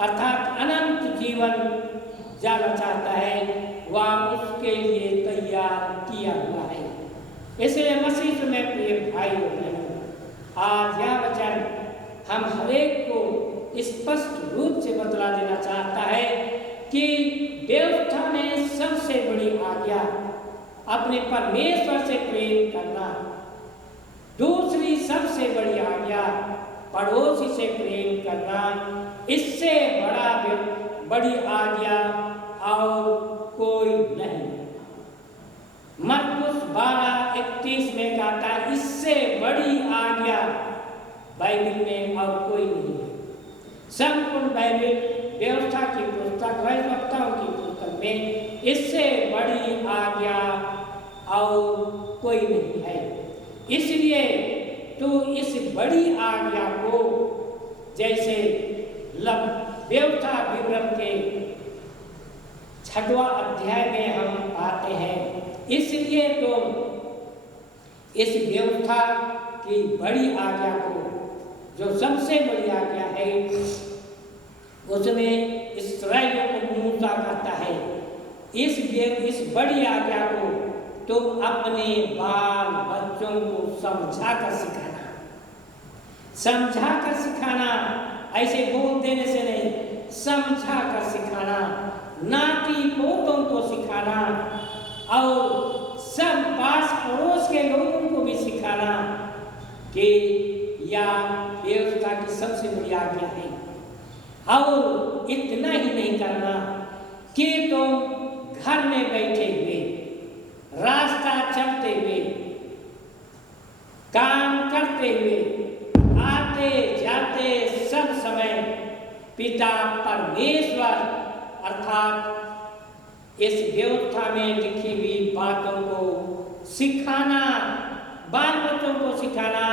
अर्थात अनंत जीवन जाना चाहता है, वह उसके लिए तैयार किया हुआ है। इसलिए मसीह में प्रिय भाई और बहनों, आज यह वचन हम हरेक को स्पष्ट रूप से बतला देना चाहता है कि व्यवस्था में सबसे बड़ी आज्ञा अपने परमेश्वर से प्रेम करना, दूसरी सबसे बड़ी आज्ञा पड़ोसी से प्रेम करना, इससे बड़ी आज्ञा और कोई नहीं। मरकुस 12:31 में कहता है, इससे बड़ी आज्ञा बाइबल में और कोई नहीं है। संपूर्ण बाइबल व्यवस्था की पुस्तक, वक्ताओं की पुस्तक में इससे बड़ी आज्ञा और कोई नहीं है। इसलिए तू इस बड़ी आज्ञा को, जैसे व्यवस्था विवरण के 6वां अध्याय में हम पाते हैं, इसलिए तो इस व्यवस्था की बड़ी आज्ञा को, जो सबसे बड़ी आज्ञा है, उसमें इस्राएलियों को मूसा कहता है, इस बड़ी आज्ञा को तुम अपने बाल बच्चों को समझा कर सिखाना, ऐसे बोल देने से नहीं, समझा कर सिखाना, नाती पोतों को सिखाना और सब पास पड़ोस के लोगों को भी सिखाना कि यह व्यवस्था की सबसे बड़ी आज्ञा है। और इतना ही नहीं करना कि तुम घर में बैठे हुए, रास्ता चलते हुए, काम करते हुए, आते जाते सब समय पिता परमेश्वर अर्थात इस व्यवस्था में लिखी हुई बातों को सिखाना, बाल बच्चों को सिखाना,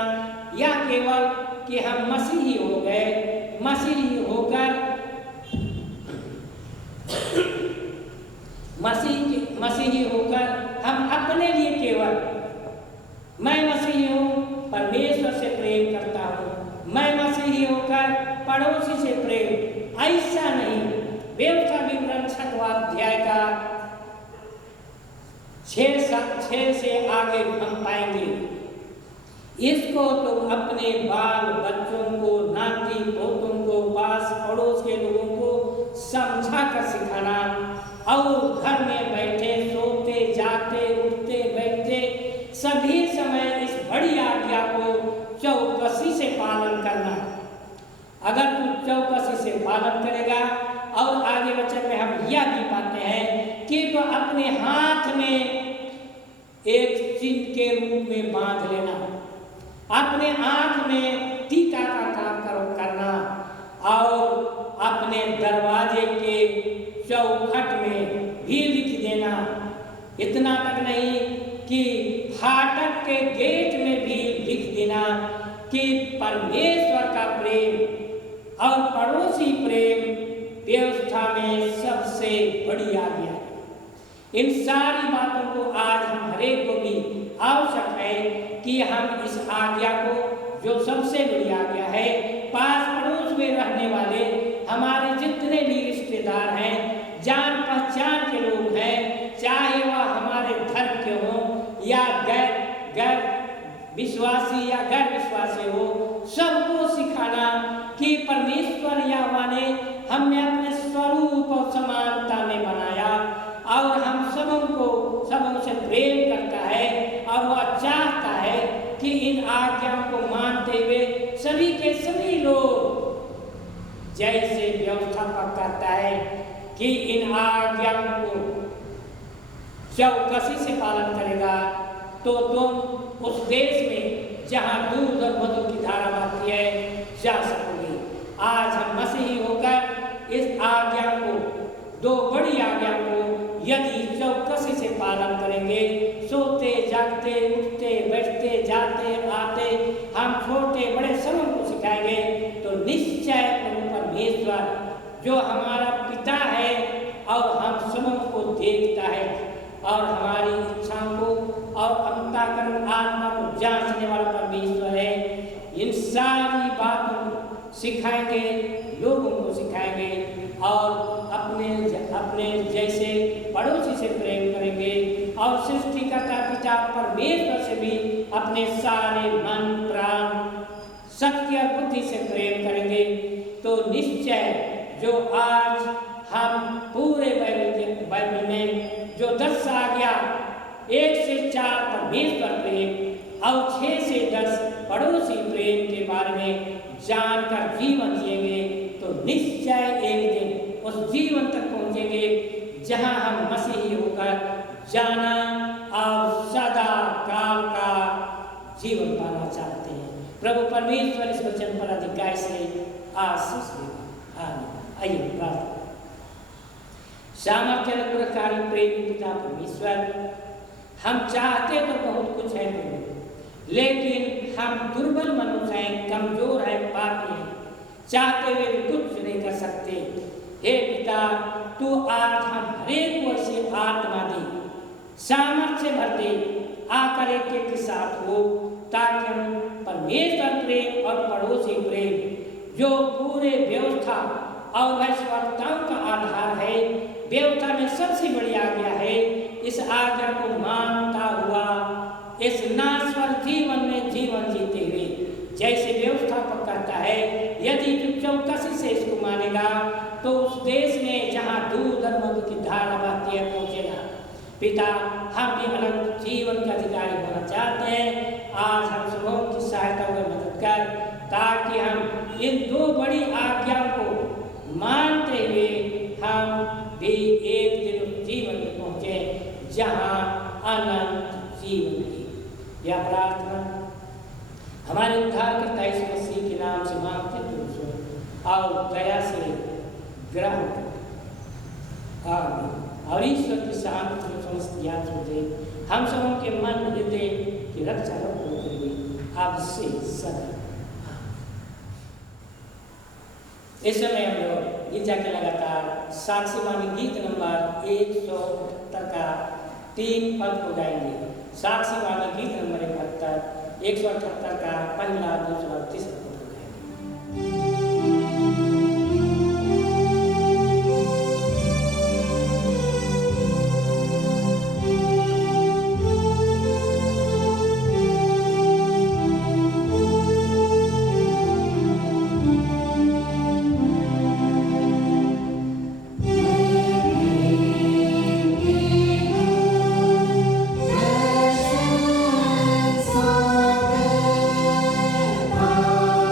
या केवल कि हम मसीही हो गए, मसीही होकर हम अपने लिए केवल मैं मसीही हूँ, परमेश्वर से प्रेम करता हूँ, मैं मसीही होकर पड़ोसी से प्रेम, ऐसा नहीं। व्यवस्था विवरण 6वां अध्याय का 6 से आगे हम पाएंगे, इसको तो अपने बाल बच्चों को, नाती पोतों को, पास पड़ोस के लोगों को समझा कर सिखाना और घर में बैठे, सोते, जाते, उठते, बैठते सभी समय इस बड़ी आज्ञा को चौकसी से पालन करना। अगर तू चौकसी से पालन करेगा, और आगे वचन में हम यह भी पाते हैं कि तो अपने हाथ में एक चिन्ह के रूप में बांध लेना, अपने आंख में टीका का काम करना और अपने दरवाजे के चौखट में भी लिख देना। इतना तक नहीं कि फाटक के गेट में भी लिख देना कि परमेश्वर का प्रेम और पड़ोसी प्रेम व्यवस्था में सबसे बड़ी आज्ञा है। इन सारी बातों को आज हम हरेक को भी आवश्यक है कि हम इस आज्ञा को, जो सबसे बड़ी आज्ञा है, पास पड़ोस में रहने वाले हमारे जितने भी रिश्तेदार हैं, जान पहचान के लोग हैं, चाहे वह हमारे धर्म के हों या गैर विश्वासी या गैर विश्वासी हो, सबको सिखाना कि परमेश्वर यहोवा ने हमें अपने स्वरूप और समानता में बनाया और हम सबों से प्रेम करता है, और वह चाहता है कि इन आज्ञाओं को मानते हुए सभी के सभी लोग, जैसे व्यवस्थापक कहता है कि इन आज्ञाओं को चौकसी से पालन करेगा तो तुम उस देश में जहाँ दूध और मधु की धारा बहती है जा सकोगे। आज हम मसीही होकर इस आज्ञा को, दो बड़ी आज्ञा को यदि चौकसी से पालन करेंगे, सोते जागते उठते बैठते जाते आते हम छोटे बड़े सबों को सिखाएंगे, तो निश्चय प्रभु परमेश्वर जो हमारा पिता है और हम सबों को देखता है और हमारी इच्छाओं को और अंतःकरण आत्मा को जांचने वाला परमेश्वर है, इन सारी बातों को सिखाएंगे, लोगों को सिखाएंगे और अपने जैसे पड़ोसी से प्रेम करेंगे और सृष्टिकर्ता पिता परमेश्वर से भी अपने सारे मन प्राण शक्ति और बुद्धि से प्रेम करेंगे तो निश्चय जो आज हम पूरे बाइबल में जो 10 आज्ञा 1 से 4 परमेश्वर प्रेम और 6 से 10 पड़ोसी प्रेम के बारे में जानकर जीवन जिएंगे तो निश्चय एक दिन उस जीवन तक पहुंचेंगे जहां हम मसीही होकर जाना और सदा काल का जीवन पाना चाहते हैं। प्रभु परमेश्वर इस वचन पर अधिकार से आशीष देगा। आइए प्रार्थना। सामर्थ्य अनुग्रहकारी प्रेमी पिता परमेश्वर, हम चाहते तो बहुत कुछ है प्रभु, लेकिन हम दुर्बल मनुष्य हैं, कमजोर हैं, पापी हैं, चाहते हुए भी कुछ नहीं कर सकते। हे पिता, तू आज हम हरेक को ऐसी आत्मा दे, सामर्थ्य भर दे, आकर एक एक के साथ हो, ताकि हम परमेश्वर प्रेम और पड़ोसी प्रेम जो पूरे व्यवस्था और वैश्विकताओं का आधार है, व्यवस्था में सबसे बड़ी आज्ञा है, इस आज्ञा को मानता हुआ इस नाश्वर जीवन में जीवन जीते हुए जैसे व्यवस्था पर करता है, यदि तू चौकसी से इसको मानेगा तो उस देश में जहाँ दूध और मधु की धारा बहती है पहुँचेगा। पिता, हम भी अनंत जीवन के अधिकारी होना चाहते हैं। आज हम सबों की सहायता में मदद कर, ताकि हम इन 2 बड़ी आज्ञाओं को मानते हुए हम भी एक दिन उस जीवन में पहुँचे जहाँ अनंत जीवन की। यह प्रार्थना हमारे उद्धारकर्ता यीशु मसीह के नाम से मांगते हैं और दया से ग्रहण करते। आमीन। और ईश्वर की शांति में समस्त ज्ञान दे, हम सबों के मन हृदय की रक्षा करते हुए अब से सदा। इस समय हम लोग गिरजा के लगातार साक्ष्यवाणी गीत नंबर 178 का 3 पद को गाएंगे। साक्ष्यवाणी गीत नंबर 178 का पहला, दूसरा, तीसरा पद को गाएंगे। Oh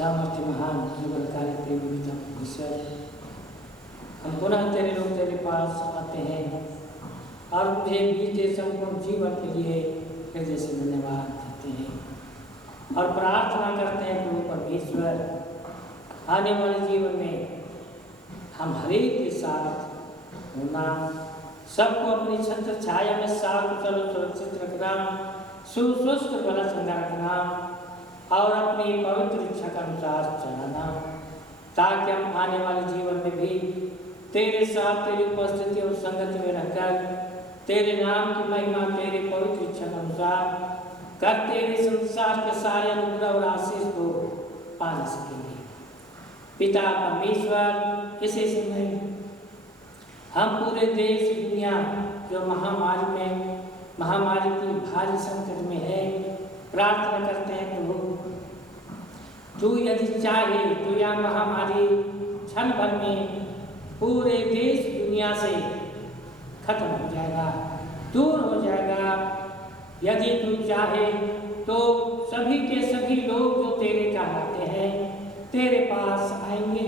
सामर्थ्य महान जीवनकारी प्रेमी पिता परमेश्वर, हम पुनः तेरे लोग तेरे पास आते हैं और तुझे बीते संपूर्ण जीवन के लिए हृदय से धन्यवाद देते हैं और प्रार्थना करते हैं प्रभु परमेश्वर, आने वाले जीवन में हम हरेक के साथ होना, सबको अपनी छत्र छाया में साफ चलो सुरक्षित रखना, सुस्वस्थ भला चंगा रखना और अपनी पवित्र इच्छा के अनुसार चलाना, ताकि हम आने वाले जीवन में भी तेरे साथ तेरी उपस्थिति और संगति में रहकर तेरे नाम की महिमा तेरे पवित्र इच्छा के अनुसार कर तेरे संसार के सारे अनुग्रह और आशीष को पा सकेंगे। पिता परमेश्वर, इसी समय हम पूरे देश दुनिया जो महामारी की भारी संकट में है, प्रार्थना करते हैं प्रभु, तू यदि चाहे तो यह महामारी क्षण भर में पूरे देश दुनिया से खत्म हो जाएगा, दूर हो जाएगा। यदि तू चाहे तो सभी के सभी लोग जो तेरे कहलाते हैं तेरे पास आएंगे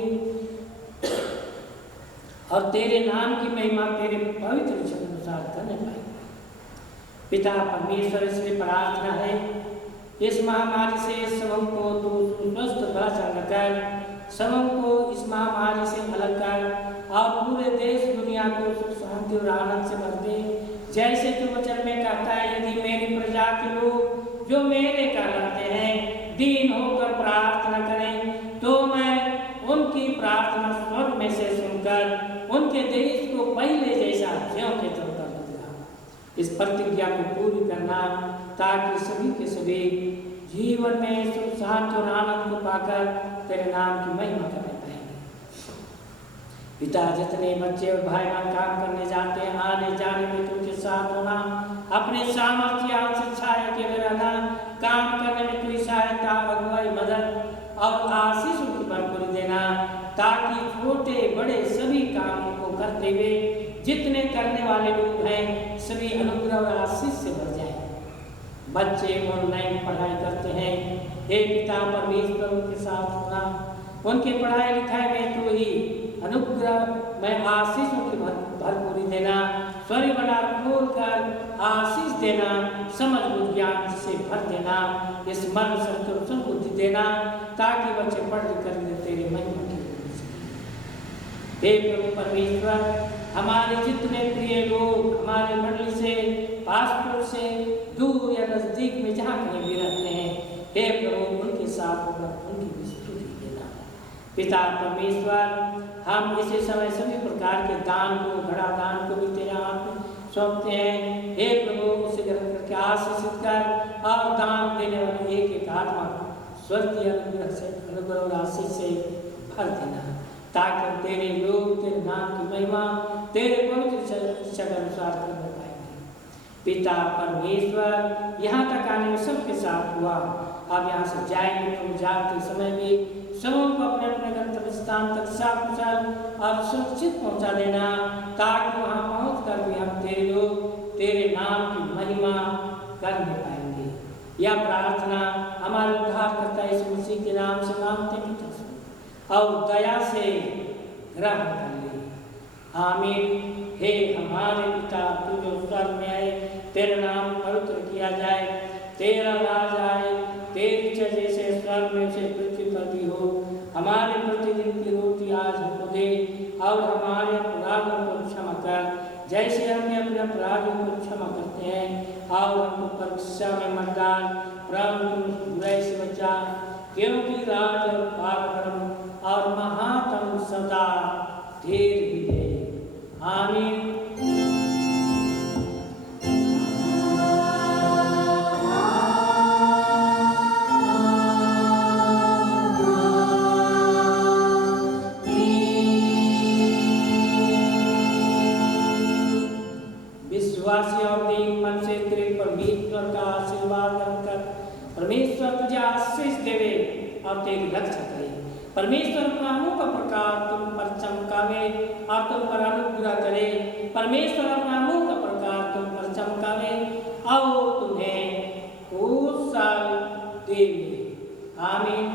और तेरे नाम की महिमा तेरे पवित्र इच्छा के अनुसार करने पाएंगे। पिता परमेश्वर, इसलिए प्रार्थना है इस महामारी से सबको तू स्वस्थ भला चंगा कर, सबको इस महामारी से अलग कर और पूरे देश दुनिया को सुख शांति और आनंद से भर दे। जैसे तू वचन में कहता है, यदि मेरी प्रजा के लोग जो मेरे कहलाते हैं दीन होकर प्रार्थना करें तो मैं उनकी प्रार्थना स्वर्ग में से सुनकर उनके देश को पहले जैसा ज्यों के त्यों कर दूंगा। इस प्रतिज्ञा को पूरी करना ताकि सभी के सभी जीवन में सुख शांति और आनंद को पाकर तेरे नाम की महिमा करने पाएंगे। पिता, जितने बच्चे और भाई बहन काम करने जाते हैं, आने जाने में तुमके साथ होना, अपने सामर्थ्य से छाया के में रहना, काम करने में तुझी सहायता, अगुवाई, मदद और आशीष की भरपूरी देना, ताकि छोटे बड़े सभी कामों को करते हुए जितने करने वाले लोग हैं सभी अनुग्रह और आशीष से भर जाए। बच्चे ऑनलाइन पढ़ाई करते हैं, हे पिता परमेश्वर, उनके साथ होना, उनके पढ़ाई लिखाई में तू ही अनुग्रह में आशीषों की भरपूरी देना, स्वर्ग भंडार खोल कर आशीष देना, समझ बुद्धि ज्ञान से भर देना, इस मन सत्य बुद्धि देना, ताकि बच्चे पढ़ लिख कर तेरे महिमा की हे प्रभु परमेश्वर, हमारे जितने प्रिय लोग हमारे मंडली से, पासपोर्ट से दूर या नजदीक में जहाँ कहीं भी रहते हैं, हे प्रभु उनके साथ होकर उनकी भी स्तुति देना। पिता परमेश्वर, हम इसी समय सभी प्रकार के दान को, घड़ा दान को भी तेरे हाथ में सौंपते हैं। हे प्रभु, उसे ग्रहण करके आशीषित कर और दान देने वाले एक एक आत्मा स्वर्गीय अनुग्रह और आशीष से भर देना, ताकि तेरे लोग तेरे नाम की महिमा तेरे पवित्र इच्छा के अनुसार करने पाएंगे। पिता परमेश्वर, यहाँ तक आने में सबके साथ हुआ, अब यहाँ से जाएंगे तो जाते समय भी सबों को अपने अपने गंतव्य स्थान तक सकुशल और सुरक्षित पहुँचा देना, ताकि वहाँ पहुँच कर भी हम तेरे लोग तेरे नाम की महिमा करने पाएंगे। यह प्रार्थना हमारे उद्धारकर्ता यीशु मसीह के नाम से मांगते हैं और दया से ग्रहण कर ले, आमीन। हे हमारे पिता, तू जो स्वर्ग में है, तेरा नाम पवित्र किया जाए, तेरा राज आए, तेरी इच्छा जैसे स्वर्ग में से पृथ्वी पर भी हो। हमारे प्रतिदिन की रोटी आज हमको दे और हमारे अपराधों को क्षमा कर, जैसे हमने अपने अपराधों को क्षमा करते हैं, और हमको परीक्षा में मत डाल, परंतु बुराई से बचा, क्योंकि राज और पराक्रम और महात्म सदा तेरे ही है, आमीन। विश्वासी और दीन मन से तेरे परमेश्वर का आशीर्वाद कर परमेश्वर तुझे आशीष देवे और तेरी रक्षा करे। परमेश्वर अपना मुँह का प्रकाश तुम पर चमकावे और तुम पर अनुग्रह करे। परमेश्वर अपना मुँह का प्रकाश तुम पर चमकावे और तुम्हें खूब साल देवे, आमीन।